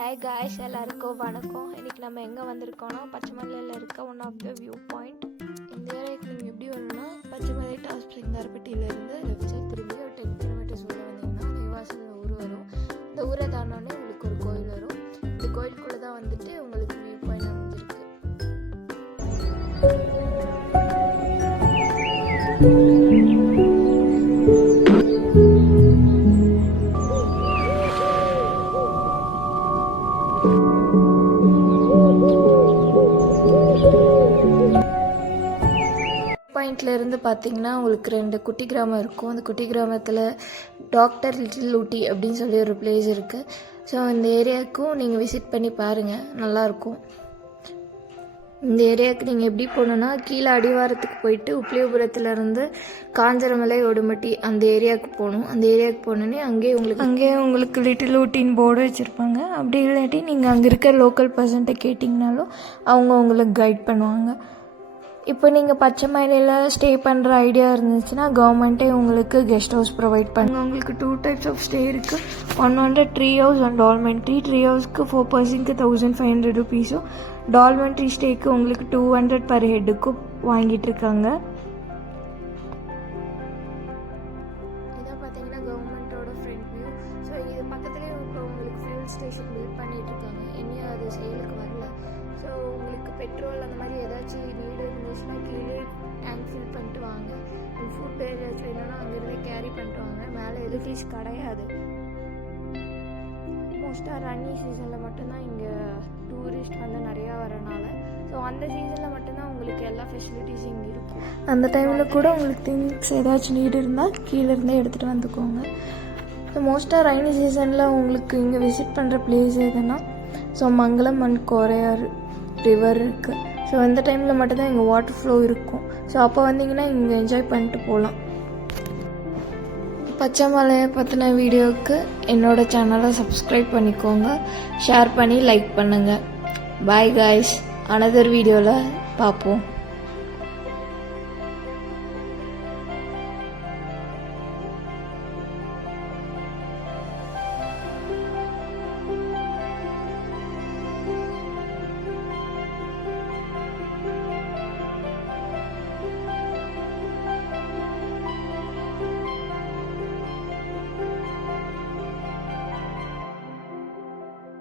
Hi guys, எல்லாருக்கும் வணக்கம். இன்றைக்கி நம்ம எங்கே வந்திருக்கோன்னா பச்சைமலையில் இருக்க one of the view point. இந்த ஏரியாவுக்கு நீங்கள் எப்படி வரணும்னா பச்சைமலை டாப் சிங்காரப்பட்டியிலேருந்து லெஃப்ட் சைட் திரும்பி ஒரு 10 கிலோமீட்டர்ஸ் உள்ள வந்தீங்கன்னா நெய்வாசல் ஊர் வரும். இந்த ஊரை தாண்டோன்னே உங்களுக்கு ஒரு கோயில் வரும். இந்த கோயிலுக்குள்ளே தான் வந்துட்டு உங்களுக்கு வியூ பாயிண்ட் அமைஞ்சிருக்கு. பாயிண்ட்ல இருந்து பார்த்தீங்கன்னா உங்களுக்கு 2 குட்டி கிராமம் இருக்கும். அந்த குட்டி கிராமத்தில் டாக்டர் லிட்டில் ஊட்டி அப்படின்னு சொல்லி ஒரு பிளேஸ் இருக்குது. ஸோ இந்த ஏரியாவுக்கும் நீங்கள் விசிட் பண்ணி பாருங்கள், நல்லாயிருக்கும். இந்த ஏரியாவுக்கு நீங்கள் எப்படி போகணுன்னா கீழே அடிவாரத்துக்கு போயிட்டு உப்பிலியபுரத்துலேருந்து காஞ்சரமலை ஒடுமட்டி அந்த ஏரியாவுக்கு போகணும். அந்த ஏரியாவுக்கு போனோன்னே அங்கேயே உங்களுக்கு லிட்டில் ஊட்டின்னு போர்டு வச்சுருப்பாங்க. அப்படி இல்லாட்டி நீங்கள் அங்கே இருக்க லோக்கல் பர்சன்ட்டை கேட்டிங்கனாலும் அவங்க உங்களுக்கு கைட் பண்ணுவாங்க. இப்போ நீங்கள் பச்சைமலையில் ஸ்டே பண்ணுற ஐடியா இருந்துச்சுன்னா கவர்மெண்ட்டே உங்களுக்கு கெஸ்ட் ஹவுஸ் ப்ரொவைட் பண்ணுங்க. உங்களுக்கு 2 டைப்ஸ் ஆஃப் ஸ்டே இருக்குது. ஒன் வந்து ட்ரீ ஹவுஸ் அண்ட் டால்மெண்ட்ரி. ட்ரீ ஹவுஸ்க்கு 4 பர்சனுக்கு 1500 ருபீஸும், டால்மெண்ட்ரி ஸ்டேக்கு உங்களுக்கு 200 பர் ஹெட்டுக்கும் வாங்கிட்டு இருக்காங்க. இதான் பார்த்தீங்கன்னா கவர்மெண்ட்டோட ஃப்ரண்ட் வியூ. ஸோ இது பக்கத்துலேயே இப்போ உங்களுக்கு ஃபியூல் ஸ்டேஷன் பில்ட் பண்ணிட்டு இருக்காங்க. இன்னும் அது செயலுக்கு வரல. ஸோ உங்களுக்கு பெட்ரோல் அந்த மாதிரி ஏதாச்சும் நீடு இருந்துச்சுன்னா கீழே டேங்க் ஃபில் பண்ணிட்டு வாங்க. ஃபுட் ஏதாச்சும் வேணும்னா அங்கேருந்தே கேரி பண்ணிட்டு வாங்க. மேலே எதுவும் ஃபீஸ் கிடையாது. மோஸ்ட்டாக ரன்னி சீசனில் மட்டும்தான் இங்கே டூரிஸ்ட் வந்து நிறையா வரனால, ஸோ அந்த சீசனில் மட்டும்தான் உங்களுக்கு எல்லா ஃபெசிலிட்டிஸும் இங்கே இருக்கும். அந்த டைமில் கூட உங்களுக்கு திங்ஸ் ஏதாச்சும் நீடு இருந்தால் கீழேருந்தே எடுத்துகிட்டு வந்துக்கோங்க. ஸோ மோஸ்ட்டாக ரைனி சீசனில் உங்களுக்கு இங்கே விசிட் பண்ணுற பிளேஸ் எதுனா so Mangalam and Koraiyar river இருக்குது. ஸோ இந்த டைமில் மட்டும்தான் இங்கே வாட்டர் ஃப்ளோ இருக்கும். ஸோ அப்போ வந்தீங்கன்னா இங்கே என்ஜாய் பண்ணிட்டு போகலாம். பச்சைமலையை பற்றின வீடியோவுக்கு என்னோடய சேனலை சப்ஸ்கிரைப் பண்ணிக்கோங்க, ஷேர் பண்ணி லைக் பண்ணுங்கள். பாய் காய்ஸ், அனதர் வீடியோவில் பார்ப்போம்.